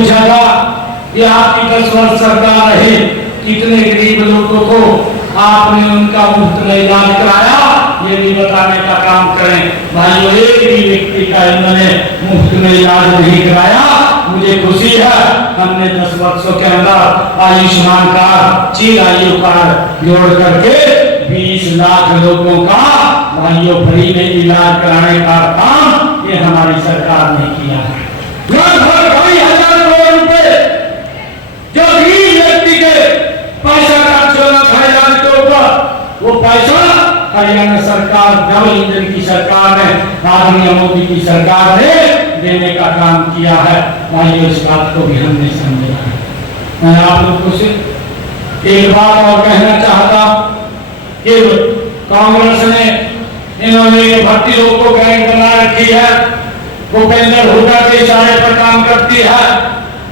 पूछा था कि आपकी 10 वर्ष सरकार रही, कितने गरीब लोगों को आपने उनका मुफ्त में इलाज कराया, ये भी बताने का काम करें। भाइयों, एक भी व्यक्ति का इन्होंने मुफ्त में इलाज नहीं कराया। मुझे खुशी है, हमने 10 वर्षों के अंदर आयुष्मान कार्ड, चिरायु कार्ड जोड़ करके 20 लाख लोगों का भाइयों फ्री में इलाज कराने का काम ये हमारी सरकार ने किया है। लगभग 2,500 करोड़ रुपए जो गरीब व्यक्ति के पैसा खर्च होना था इलाज के ऊपर, वो पैसा हरियाणा सरकार, डबल इंजन की सरकार ने, आदरणीय मोदी की सरकार ने देने का काम किया है। भाइयों, इस बात को भी हमने समझा है। मैं आप लोगों से एक बात और कहना चाहता कि कांग्रेस ने इन्होंने भर्ती लोग को गैंग बना रखी है, भूपेंद्र हुड्डा के इशारे पर काम करती है,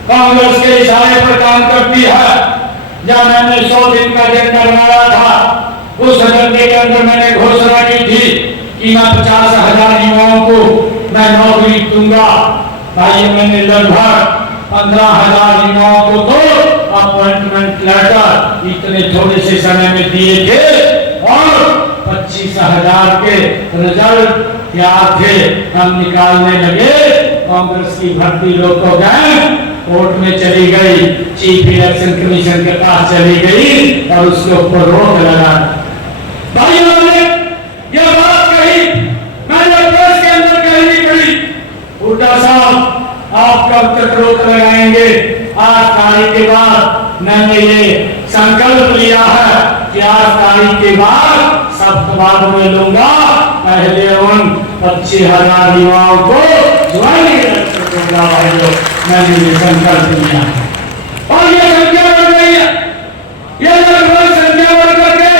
कांग्रेस के इशारे पर काम करती है। जब मैंने 100 दिन का एजेंडा बनाया था, उस एजेंडे के अंदर मैंने घोषणा की थी कि मैं 50,000 युवाओं को मैं नौकरी दूंगा। भाई, मैंने लगभग 15,000 युवाओं को तो अपॉइंटमेंट लेटर इतने थोड़े से समय में दिए थे और 25,000 के रिजल्ट तैयार थे, हम निकालने लगे। कांग्रेस की भर्ती लोग को गए, कोर्ट में चली गई, चीफ इलेक्शन कमीशन के पास चली गई और उसके ऊपर रोक लगा। भाइयों ने यह बात कही, मैंने प्रेस के अंदर कहनी पड़ी, हुड्डा साहब आप कब तक रोक लगाएंगे? 8 तारीख के बाद मैंने ये संकल्प लिया है कि 8 तारीख के बाद सप्ताह में लूंगा, पहले उन 25,000 युवाओं को ज्वाइनिंग दूंगा। भाइयों, मैंने ये संकल्प लिया और ये संख्या बढ़ गई है, ये लगभग संख्या बढ़ करके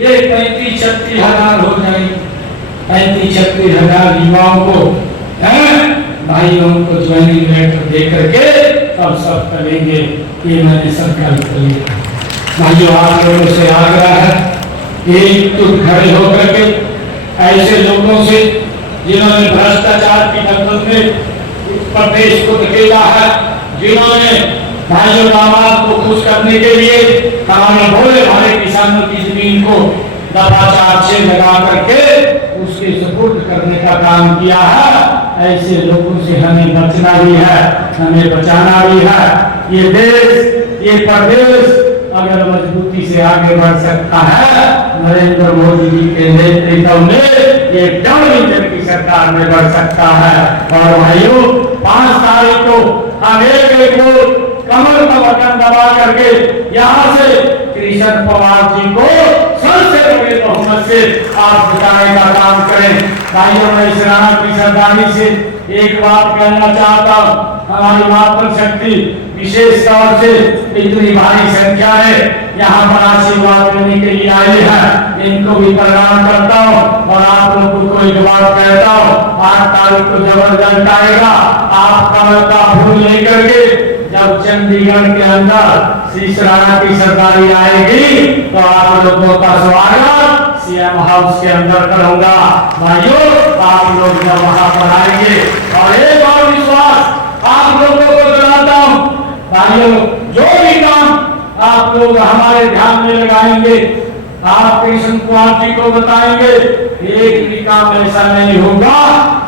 ये 35-36 हजार हो जाएगी। 35-36 हजार युवाओं को भाइयों को ज्वाइनिंग लेटर दे करके तब सब करेंगे, ये मैंने संकल्प लिया। भाइयों, आप लोगों से आग्रह है एक तो खड़े होकर के ऐसे लोगों से जिन्होंने भ्रष्टाचार की दलदल में प्रदेश को धकेला है, जिन्होंने भाइयों दामाद को खुश करने के लिए हमारे भोले भाले किसानों की जमीन को दफा 4-6 लगा करके उसके सुपुर्द करने का काम किया है, ऐसे लोगों से हमें बचना भी है, हमें बचाना भी है। ये देश, ये प्रदेश अगर मजबूती से आगे बढ़ सकता है, नरेंद्र मोदी जी के नेतृत्व में ये डबल इंजन की सरकार में बढ़ सकता है। और भाइयों, 5 तारीख को हम एक कमल का बटन दबा करके यहाँ से कृष्ण पवार जी को सबसे बड़े बहुमत से आप जिताने का काम करें। भाइयों, मैं इस राणा की सरदारी से एक बात कहना चाहता हूँ, हमारी मातृशक्ति विशेष तौर से इतनी भारी संख्या में यहाँ पर आशीर्वाद देने के लिए आए हैं, इनको भी प्रणाम करता हूँ और आप लोगों को एक बात कहता हूँ, 8 तारीख को जबरदस्त आएगा। आप कमल का फूल लेकर के जब चंडीगढ़ के अंदर श्री राणा की सरदारी आएगी तो आप लोगों का स्वागत सीएम हाउस के अंदर करूंगा। भाइयों, आप लोग जब वहां पर आएंगे और एक और विश्वास आप लोगों को दिलाता हूं, भाइयों, जो भी काम आप लोग हमारे ध्यान में लगाएंगे, आप कृष्ण कुमार जी को बताएंगे, एक भी काम ऐसा नहीं होगा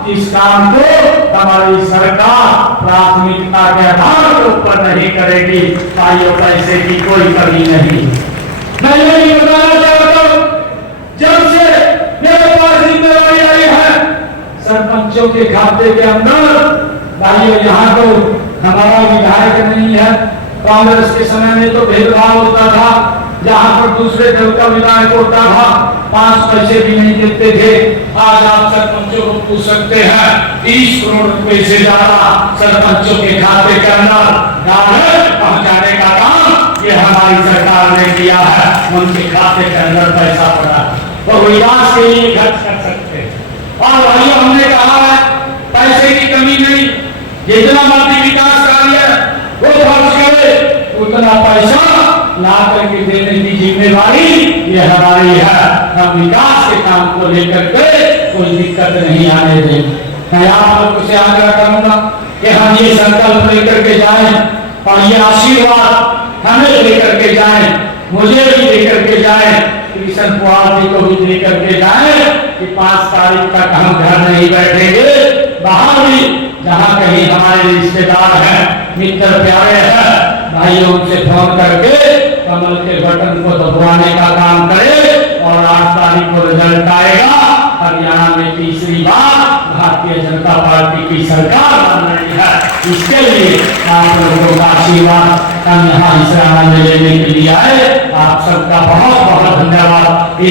इस काम को हमारी सरकार प्राथमिकता के आधार के ऊपर नहीं करेगी। भाइयों, पैसे की कोई कमी नहीं। मैं यही बताना चाहता हूँ, जब से मेरे पास जिम्मेवारी आई है सरपंचों के खाते के अंदर, भाइयों, यहाँ तो हमारा विधायक नहीं है। कांग्रेस के समय में तो भेदभाव होता था, जहाँ पर दूसरे दल का विधायक होता था 5 पैसे भी नहीं देते थे। आज आप सरपंचों को पूछ सकते हैं, 30 करोड़ रुपए से ज्यादा सरपंचों के खाते के अंदर डायरेक्ट पहुंचाने का काम ये हमारी सरकार ने किया है। उनके खाते के अंदर पैसा पड़ा तो विकास के लिए खर्च कर सकते हैं। और वही हमने कहा है, पैसे की कमी नहीं, जितना मर्जी विकास कार्य वो खर्च करे, उतना पैसा ला करके देने की जिम्मेवारी ये हमारी है। हम विकास के काम को लेकर के कोई दिक्कत नहीं आने देंगे। मैं आप लोगों से आग्रह करूंगा, कि हम ये संकल्प लेकर के जाएं और ये आशीर्वाद हमें लेकर के जाएं, मुझे भी लेकर के जाएं, कृष्ण कुमार जी को भी लेकर के जाएं कि 5 तारीख तक हम घर नहीं बैठेंगे, बाहर भी जहां कहीं हमारे रिश्तेदार हैं, मित्र प्यारे हैं, भाइयों से फोन करके कमल के बटन को दबाने का काम करें और 8 तारीख को रिजल्ट आएगा। हरियाणा में तीसरी बार भारतीय जनता पार्टी की सरकार बन रही है। इसके लिए आप लोगों का आशीर्वाद हम यहाँ इस आनंद लेने के लिए आए। आप सबका बहुत बहुत धन्यवाद।